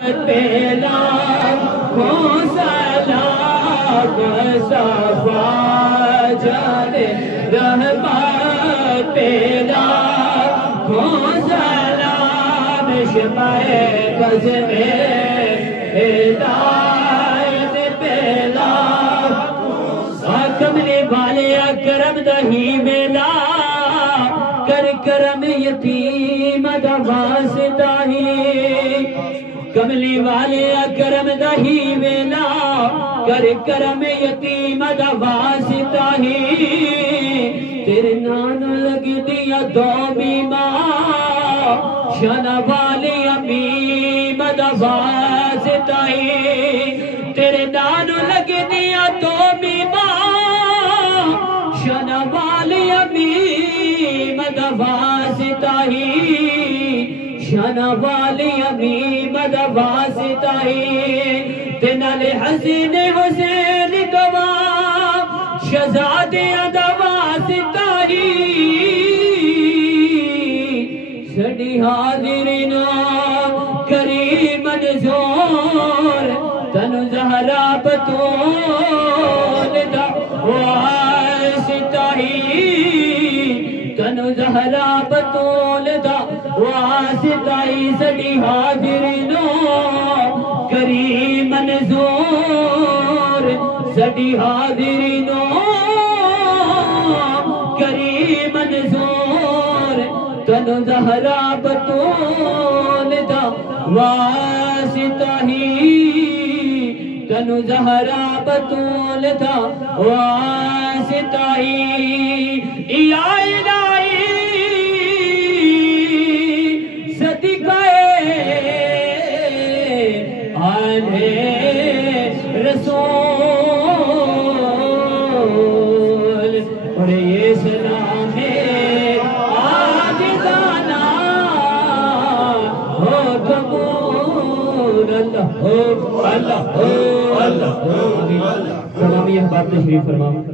पेला घोंसला सफा जाने रहमत पेला घोंसला मिशमाए बज में हिदायत पेला कमले वाले करम दही मेला कर करम यतीम दा वास्ता ही कमली वाले करम दही वेला कर करम यतीम दा वास्ता ही तेरे नान लग दिया दो बीमा शाना वाले अमीम दा वास्ता ही तेरे नान लग दिया दो बीमा शाना वाले अमीम दा वास्ता ही शाना वाले अमीम दा वास्ता ही ते नाले हसीन हुसैन गवा शहजादे दा वास्ता ही सड़ी हाजिरी ना करीम मंजूर तनु ज़हरा बतूल दा वास्ता ही तनु ज़हरा बतूल दा वास्ता ही सड़ी हाजिरी नो करीम मंजूर सड़ी हाजिरी नो करीम मंजूर तनु ज़हरा बतूल दा वास्ता ही तनु ज़हरा बतूल दा वास्ता ही या इलाही सदिक़े आले रसूल और ये सलाम आजिज़ाना हो कबूल अल्लाह हो अल्लाह हो अल्लाह हो। तमाम यह बात तशरीफ फरमाओ।